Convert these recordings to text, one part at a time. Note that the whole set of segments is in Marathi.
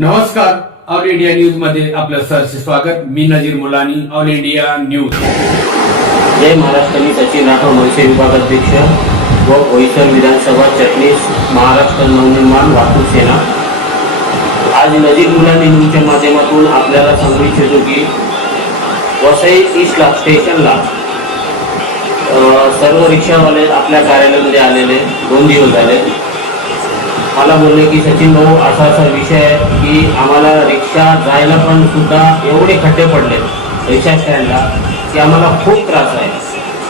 नमस्कार. ऑल इंडिया न्यूजमध्ये आपलं सहर्ष स्वागत. मी Najir Mulani all India news. जय महाराष्ट्र मी सचिन राठोड मनसे विभागाध्यक्ष व बोईसर विधानसभा चटणीस महाराष्ट्र नवनिर्माण वाहतूक सेना. आज नजीर मुलांनी न्यूजच्या माध्यमातून आपल्याला सांगू इच्छितो की वसई ईस्टला स्टेशनला सर्व रिक्षावाले आपल्या कार्यालयामध्ये आलेले दोन दिवस झाले. मला बोलले की सचिन भाऊ असा असा विषय आहे की आम्हाला रिक्षा जायला पण सुद्धा एवढे खड्डे पडले रिक्षा स्टँडला की आम्हाला खूप त्रास आहे.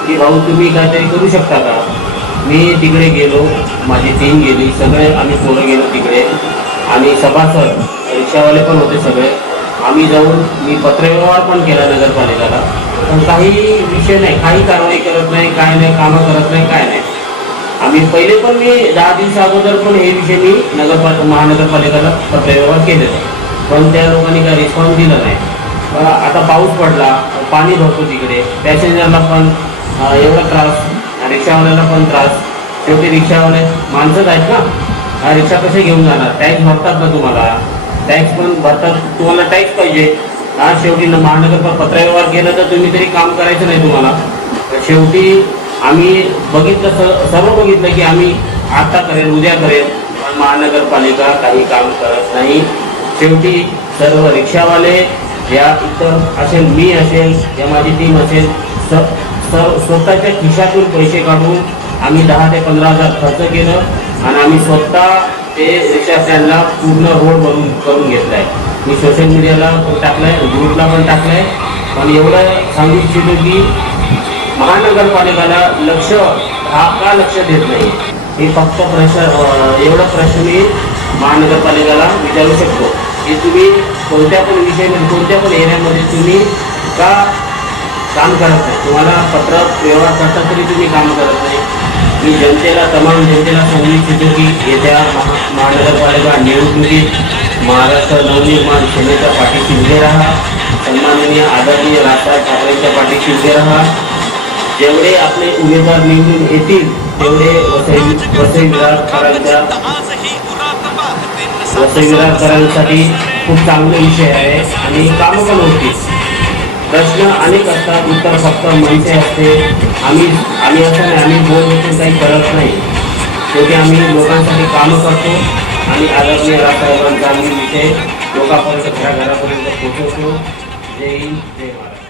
की भाऊ तुम्ही काहीतरी करू शकता का? मी तिकडे गेलो माझी टीम गेली सगळे आम्ही पोरं गेलो तिकडे. आणि सभासद रिक्षावाले पण होते सगळे. आम्ही जाऊन मी पत्रव्यवहार पण केला नगरपालिकाला. पण काही विषय नाही काही कारवाई करत नाही काय नाही कामं करत नाही काय नाही. आम्ही पहिले पण मी दहा दिवसा अगोदर पण हे विषय मी नगरपालिका महानगरपालिकेला पत्रव्यवहार केलेला. पण त्या लोकांनी काही रिस्पॉन्स दिला नाही. आता पाऊस पडला पाणी भरतो तिकडे. पॅसेंजरला पण एवढा त्रास रिक्षावाल्याला पण त्रास. शेवटी रिक्षावाले माणसंच आहेत ना. हा रिक्षा कसे घेऊन जाणार? टॅक्स भरतात ना तुम्हाला. टॅक्स पण भरतात. तुम्हाला टॅक्स पाहिजे. हा शेवटी न- पत्रव्यवहार केला तर तुम्ही तरी काम करायचं नाही तुम्हाला. शेवटी आम्ही बघितलं सर्व बघितलं की आम्ही आता करेल उद्या करेल पण महानगरपालिका काही काम करत नाही. शेवटी सर्व रिक्षावाले या इतर असेल मी असेल या माझी टीम असेल स स्वतःच्या खिशातून पैसे काढून आम्ही दहा ते पंधरा हजार खर्च केलं आणि आम्ही स्वतः ते रिक्षा पूर्ण रोड बनवून करून घेतलाय. मी सोशल मीडियाला पण टाकलं आहे ग्रुपला पण टाकलं आहे पण एवढं सांगू इच्छितो की महानगरपालिकाला लक्ष हा का लक्ष देत नाही? हे फक्त प्रश्न एवढा प्रश्न मी महानगरपालिकेला विचारू शकतो. की तुम्ही कोणत्या पण विषयामध्ये कोणत्या पण एरियामध्ये तुम्ही का काम करत नाही? तुम्हाला पत्र व्यवहार करता तरी तुम्ही काम करत नाही. मी जनतेला तमाम जनतेला सांगू इच्छितो की येत्या महा महानगरपालिका निवडणुकीत महाराष्ट्र नवनिर्माण सेनेच्या पाठीशी उभे राहा. सन्माननीय आदरणीय राजसाहेब ठाकरेंच्या पाठीशी उभे राहा. जेवढे आपले उमेदवार निवडून येतील तेवढे वसई वसई विरारकरांच्या वसई विरारकरांसाठी खूप चांगले विषय आहे आणि कामं पण होतील. प्रश्न अनेक असतात उत्तर फक्त मनसे असते. आम्ही आम्ही असं नाही आम्ही बोल बसून काही करत नाही. शेवटी आम्ही लोकांसाठी कामं करतो आणि आदरणीय राजसाहेबांचा आम्ही विषय लोकांपर्यंत घराघरापर्यंत पोहोचवतो. जय हिंद जय महाराज